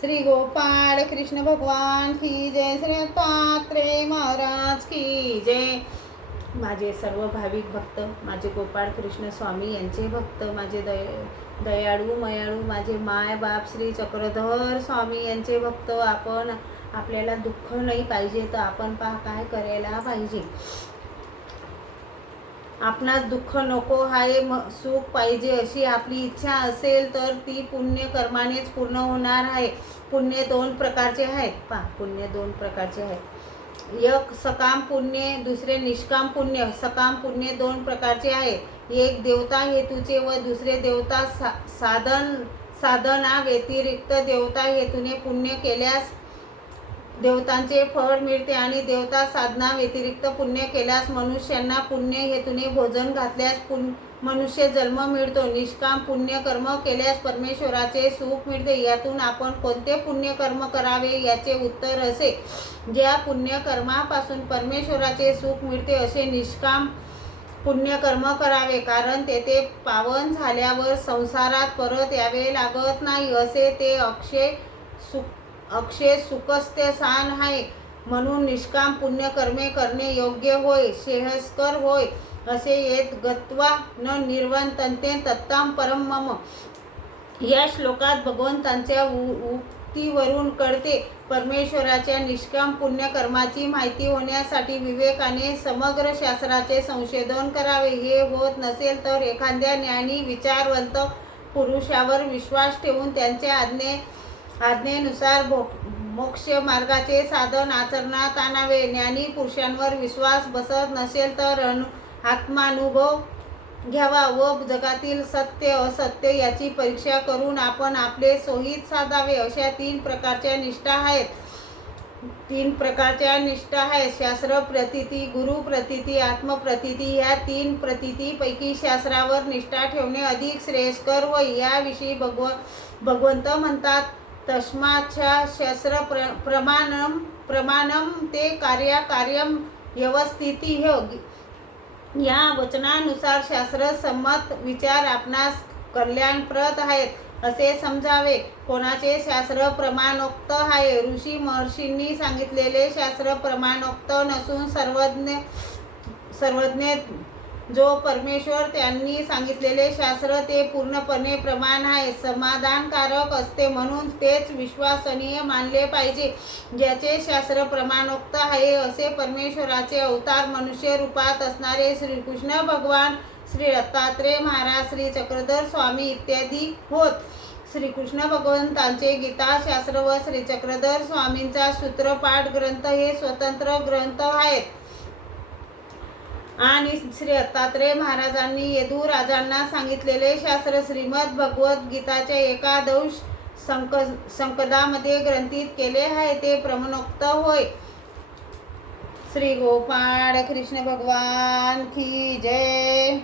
श्री गोपाळ कृष्ण भगवान की जय श्री पात्रे महाराज की जय. माझे सर्व भाविक भक्त माझे गोपाळ कृष्ण स्वामी यांचे भक्त माझे दय दयाळू मयाळू माझे माय बाप श्री चक्रधर स्वामी यांचे भक्त आपण आपल्याला दुःख नाही पाहिजे तर आपण पहा काय करायला पाहिजे. आपणास दुःख नको हाय म सुख पाहिजे अशी आपली इच्छा असेल तर ती पुण्य कर्मानेच पूर्ण होणार आहे. पुण्य दोन प्रकारचे आहेत. पा पुण्य दोन प्रकारचे आहेत. एक सकाम पुण्य दुसरे निष्काम पुण्य. सकाम पुण्य दोन प्रकारचे आहे. एक देवता हेतूचे व दुसरे देवता सा साधन साधना व्यतिरिक्त देवता हेतूने पुण्य केल्यास देवतांचे फळ मिळते आणि देवता साधना व्यतिरिक्त पुण्य केल्यास मनुष्यांना पुण्य हेतूने भोजन घातल्यास पुन मनुष्य जन्म मिळतो निष्काम पुण्य कर्म केल्यास परमेश्वराचे सुख मिळते यातून आपण कोणते पुण्यकर्म करावे याचे उत्तर असे? ज्या पुण्यकर्मापासून परमेश्वराचे सुख मिळते असे निष्काम पुण्यकर्म करावे कारण तेथे पावन झाल्यावर संसारात परत यावे लागत नाही असे ते अक्षय सुख अक्षय सुखस्ते सान आहे म्हणून निष्काम पुण्यकर्मे करणे योग्य होय श्रेयस्कर होय असे येत गत्वा न निर्वंतंते तत्ताम परम मम. या श्लोकात भगवंतांच्या उ- उक्तीवरून कळते परमेश्वराच्या निष्काम पुण्यकर्माची माहिती होण्यासाठी विवेकाने समग्र शास्त्राचे संशोधन करावे. हे होत नसेल तर एखाद्या ज्ञानी विचारवंत पुरुषावर विश्वास ठेवून त्यांच्या आज्ञे आज्ञेनुसार भो मोक्ष मार्गाचे साधन आचरणात आणावे. ज्ञानी पुरुषांवर विश्वास बसत नसेल तर अनु आत्मानुभव घ्यावा व जगातील सत्य असत्य याची परीक्षा करून आपण आपले सोहित साधावे. अशा तीन प्रकारच्या निष्ठा आहेत. तीन प्रकारच्या निष्ठा आहेत. शास्त्र प्रतिती गुरु प्रतिती आत्मप्रतिती या तीन प्रतितीपैकी शास्त्रावर निष्ठा ठेवणे अधिक श्रेयस्कर होय याविषयी भगव भगवंत म्हणतात. तस्माच्या शास्त्र प्र प्रमाणम प्रमाणम ते कार्या कार्यम व्यवस्थिती हो या वचनानुसार शास्त्र संमत विचार आपणास कल्याणप्रद आहेत असे समजावे. कोणाचे शास्त्र प्रमाणोक्त आहे? ऋषी महर्षींनी सांगितलेले शास्त्र प्रमाणोक्त नसून सर्वज्ञ सर्वज्ञ जो परमेश्वर त्यांनी सांगितलेले शास्त्र ते पूर्णपणे प्रमाण आहे. समाधानकारक असते म्हणून तेच विश्वसनीय मानले पाहिजे. ज्याचे शास्त्र प्रमाणोक्त आहे असे परमेश्वराचे अवतार मनुष्य रूपात असणारे श्रीकृष्ण भगवान श्री दत्तात्रय महाराज श्री चक्रधर स्वामी इत्यादी होत. श्रीकृष्ण भगवंतांचे गीताशास्त्र व श्री चक्रधर स्वामींचा सूत्रपाठ ग्रंथ हे स्वतंत्र ग्रंथ आहेत. आणि श्री दत्तात्रेय महाराजांनी यदुराजांना सांगितलेले शास्त्र श्रीमद भगवत गीताच्या एकादश संक संकदामध्ये ग्रंथित केले आहे. ते प्रमाणोक्त होय. श्री गोपाळ कृष्ण भगवान की जय.